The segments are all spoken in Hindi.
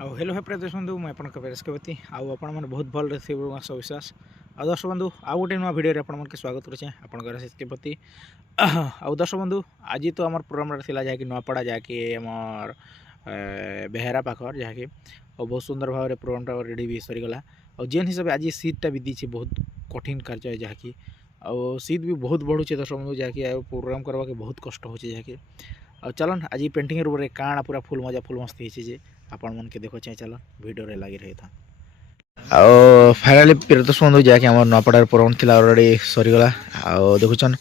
ଆଉ ହେଲୋ ହାଇ ପ୍ରିୟ ଦର୍ଶକ ବନ୍ଧୁ ମୁଁ ଆପଣଙ୍କ ପରେଶ କବତି ଆଉ ଆପଣମାନେ ବହୁତ ଭଲରେ ଥିବେ ଆଶା ବିଶ୍ୱାସ ଆଉ ଦର୍ଶକ ବନ୍ଧୁ ଆଉ ଗୋଟେ ନୂଆ ଭିଡ଼ିଓରେ ଆପଣମାନଙ୍କୁ ସ୍ୱାଗତ କରୁଛେ ଆପଣଙ୍କର ସେଥିପ୍ରତି ଆଉ ଦର୍ଶକ ବନ୍ଧୁ ଆଜି ତ ଆମର ପ୍ରୋଗ୍ରାମଟା ଥିଲା ଯାହାକି ନୂଆପଡ଼ା ଯାହାକି ଆମର ବେହେରା ପାଖର ଯାହାକି ଆଉ ବହୁତ ସୁନ୍ଦର ଭାବରେ ପ୍ରୋଗ୍ରାମଟା ରେଡ଼ି ବି ସରିଗଲା ଆଉ ଯେନ୍ ହିସାବରେ ଆଜି ସିଟ୍ଟା ବି ଦେଇଛି ବହୁତ କଠିନ କାର୍ଯ୍ୟ ଯାହାକି ଆଉ ସିଟ୍ ବି ବହୁତ ବଢ଼ୁଛେ ଦର୍ଶକ ବନ୍ଧୁ ଯାହାକି ଆଉ ପ୍ରୋଗ୍ରାମ କରବାକେ ବହୁତ କଷ୍ଟ ହେଉଛି ଯାହାକି ଆଉ ଚଲନ୍ ଆଜି पेंटिंग रूप काଣା पूरा फुल मजा फुल मस्ती ହେଇଛି ଯେ ଆପଣମାନଙ୍କୁ ଦେଖ ଚାହିଁ ଚାଲ ଭିଡ଼ିଓରେ ଲାଗି ରହିଥା ଆଉ ଫାଇନାଲି ପ୍ରିୟତ ବନ୍ଧୁ ଯାହାକି ଆମର ନୂଆପଡ଼ାରେ ପ୍ରୋଗ୍ରାମ ଥିଲା ଅଲରେଡ଼ି ସରିଗଲା ଆଉ ଦେଖୁଛନ୍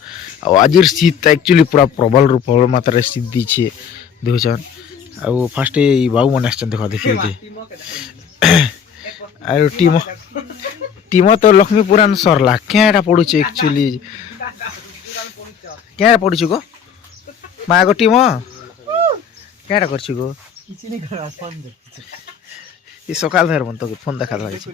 ଆଉ ଆଜିର ଶୀତ ଆକ୍ଚୁଆଲି ପୁରା ପ୍ରବଳରୁ ପ୍ରବଳ ମାତ୍ରାରେ ଶୀତ ଦେଇଛି ଦେଖୁଛନ୍ ଆଉ ଫାଷ୍ଟ ଏଇ ବାବୁ ମାନେ ଆସିଛନ୍ତି ଦେଖ ଦେଖିକି ଆଉ ଟିମ ତ ଲକ୍ଷ୍ମୀ ପୁରାଣ ସରଲା କେଁଟା ପଡ଼ୁଛି ଆକ୍ଚୁଆଲି କେଁଟା ପଡ଼ୁଛୁ ଗୋ ମା ଗୋଟିଏ ମ କେଁଟା କରିଛୁ ଗो ଏ ସକାଳ ଧର ମନ ତ ଫୋନ୍ ଦେଖା ଲାଗିଛି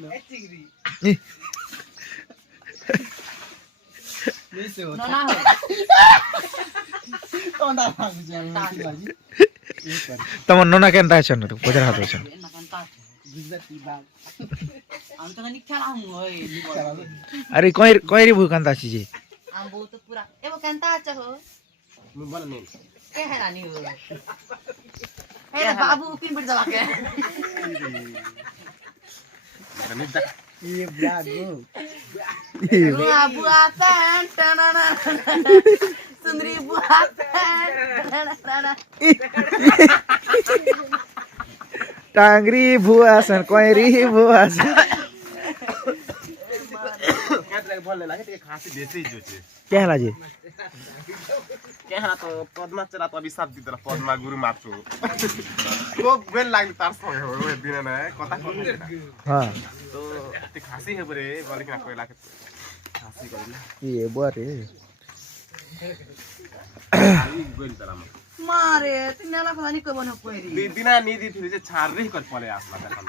ତମ ନନା କେନ୍ତା ଅଛନ୍ ପଚାର ହାତ ଅଛନ୍ अरे कहीं भू कांता छी जे हम बहुत पूरा एगो कांता हो मैं बोल नहीं के है रानी हो हे बाबू किन बिट दवा के ये ब्लागो बुआ बुआ पैंट ना सुंदरी बुआ पैंट टांगरी भुआसन कोइरी भुआसन बोल ले लागे ते खासी बेचे जो छे क्या हला जे के हा तो पद्मा चला तो अभिशाप दी तरह पद्मा गुरु माछु को बेल लागली तार संगे हो ए दिन ना कथा कोन हां तो ते खासी है बरे बोले कि कोई लागे खासी करले ये बोरे आई गोल तरह मारे तिनाला खानी को बन कोइरी दिना नीदी थी जे छार रे कर पले आसला देखा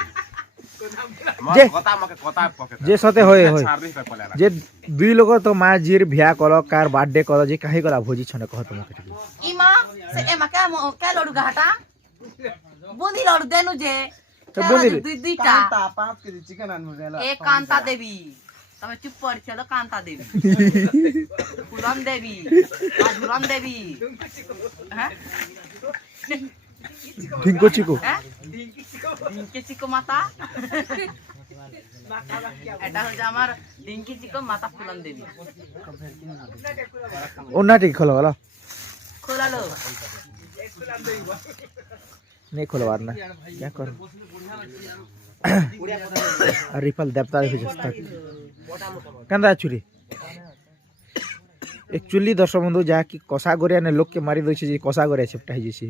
जे कथा मके कथा पके जे सते होय होय छार रे कर पले जे दुई लोग तो माँ जीर भ्या कलो कार बर्थडे कलो जे काहे कला भोजी छने कह तुम के इमा से एमा का लडू घाटा बूंदी लडू देनु जे तो बूंदी दुईटा 5 केजी चिकन आन मुरेला एक कांता देवी तमे चुप पड़ छ कांता देवी फुलम देवी आजुरम देवी हैं ढिंको चिको डिंकी चिको माता এটা হচ্ছে আমার ডিঙ্কি চিকো মাতা ফুলন দেবী ओना ठीक खोलो वाला খোলালো नहीं खोलवार ना क्या कर रिफल देवता हो जस्ता कंदा चुरी एक्चुअली दर्शक बंधु जा कि कसा गोरिया ने लोग के मारी दे छी कसा गोरिया छिपटा ही छी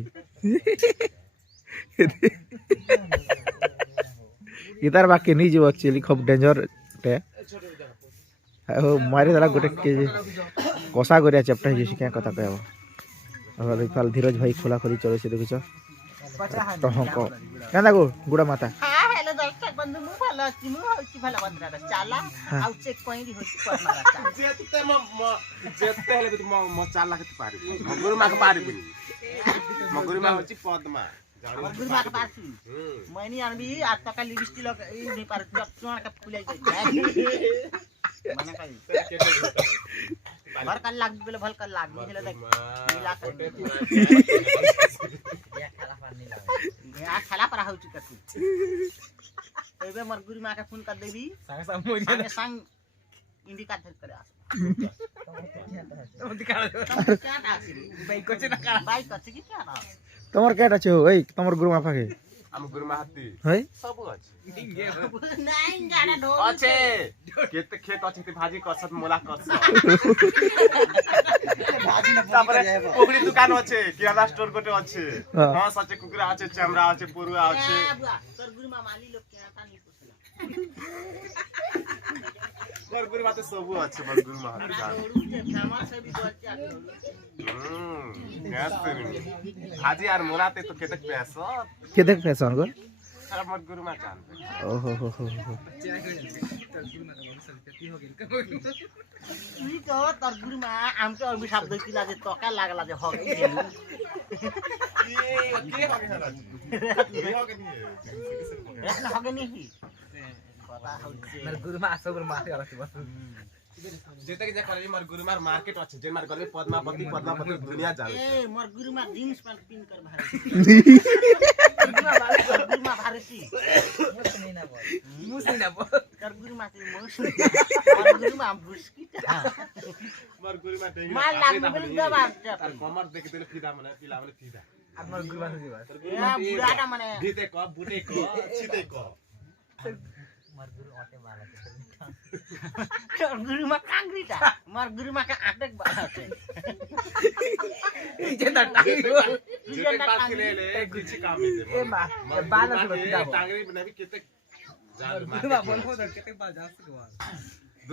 इधर बाकी नहीं जीव एक्चुअली खूब डेंजर टे मारी दला गोटे के कसा गोरिया चपटा ही क्या कथा कहबो और रिफल धीरज भाई खोला खोली चले से देखिछ तो हमको कंदा गो गुड़ा माता হ্যাঁ হ্যালো দর্শক বন্ধু মু ভালো আছি মু হচ্ছি ভালো বন্ধুরা চালা আউ চেক কইরি হচ্ছি পরমারা চালা जेते हेले म म चाल लागे पारि गुरु मा के पारि पनि गुरु मा होची पद्मा गुरु माके पासी मैनी अनबी आज तक लिपस्टिक लग ई नहीं पार चुना के फुलाई जाय माने काई भर कल लाग बेले भल कल लाग हेले देख नीला कर या खाला पर होची कती एबे मर गुरु माके फोन कर देबी संगे संग इंडिका धर करे आ क्या आसी बाइक कोचे ना बाइक कोचे की क्या तमर केटा छ ओइ तमर गुरु माफा के हम गुरु मा हाथी है सब अछि नहीं गाना दो अच्छे खेत खेत अछि ते भाजी कसत मोला कसत भाजी न तापर पोगड़ी दुकान अछि किराना स्टोर कोटे अछि हां सचे कुकुरा अछि चमड़ा अछि पुरुआ अछि तोर गुरु मा माली लोग के आता नहीं पूछला तोर गुरु मा ते सब अछि मन गुरु मा हाथी फेमस है भी बच्चा भाजी आर मोला ते तो केतक पैसा के देख पैसा को सारा मोर गुरु मा जान ओहो हो तुई तो तर गुरुमा आमके अभिशाप दैतिला जे तका लागला जे हो गई गेलु के हो गया ना ये हो गया नहीं एकना हो गई नहीं पता हो जे मेरे गुरु मा आसो गुरु मा आला छ बस जेता के जे करे मोर गुरु मार मार्केट अछि जे मार गले पद्मावती दुनिया जाने ए मोर गुरुमा जीन्स पैंट पिन कर भारी गुरुमा भारी सी नहीं ना बोल मुस नहीं ना बोल तर गुरुमा चाहिँ मोस मोर गुरुमा बुस्की मोर गुरु मा देख माल लाग्नु पनि दबाब छ तार कमर देखि देले फिदा मने पिला मने फिदा আমার গুরু मा से बस ए बुढाटा माने भिते क बुटे क छिते क मार गुरु ऑटे वाला छ तर गुरुमा कांग्रीटा मोर गुरुमा का आटक बाला छ जे त टांगी जेते बात के ले कुछ काम नहीं ए मा बाला से बस टांगरी बना भी कितने गुरु मा बोल बोल केते बाल जा सकते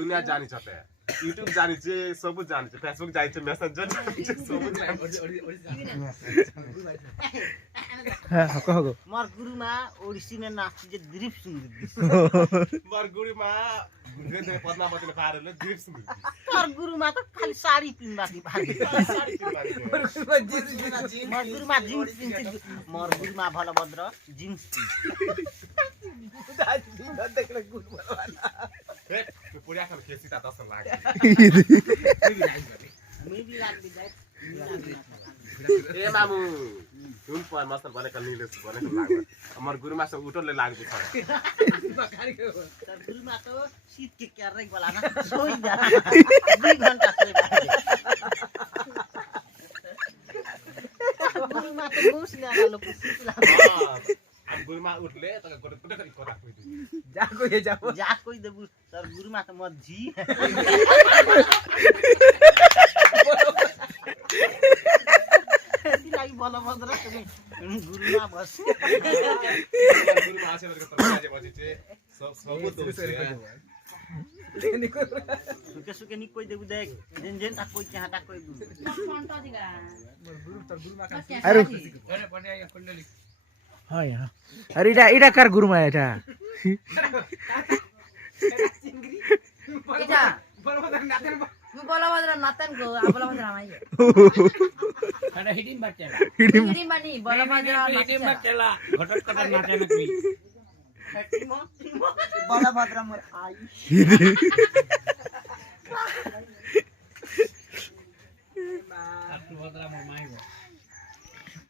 दुनिया जानी छते YouTube जानी छे सब जानी छे Facebook जानी छे मैसेंजर जानी छे सब जानी हां कहो मोर गुरुमा ओडिसी ने नाच जे द्रिप सुन मोर गुरु मा गुरु पद्मावती ने पारेले ग्रिप सुन तर गुरुमा त खाली साडी पिन्दा कि भारी सारी मोर गुरुमा जीन्स पिन्थे मोर गुरुमा भलभद्र जीन्स देखले गुरु वाला ए पुरिया खान केसी ता 10 लाख मे भी लाग्दै जाय ए मामु जुन पर मस्त बनेको नीले बनेको लाग्यो हमर गुरु मा से उटोले लाग्यो छ तर गुरुमा त शीत के क्यारै बोला न सोइ जा 2 घण्टा सोइ गुरुमा त मोस ल्याला लोक शीत लाग्यो हम गुरु मा उठले त गोटे गोटे करी कोरा कोइ जाको ये जाओ जा कोइ देबु तर गुरुमा त म जी तिलाई भलभद्र गुरुमा बस गुरु मा आसे गरेको तर जे बजे चाहिँ सब दोष सुके सुके नि कोइ देबु देख जेन जेन ता कोइ त्यहाँ ता कोइ दु गुरु तर गुरु मा का अरे अरे पढ्या या कुण्डली हां यहाँ अरे इटा कार गुरुमा एटा इटा बलभद्र नातेन बलभद्र नतनको बलभद्र आमाइ अरे हिडिम बच्चेला हिडी मानी बलभद्र हिडिम बच्चेला घटक कथा नाटेन कुई बलभद्र मोर आई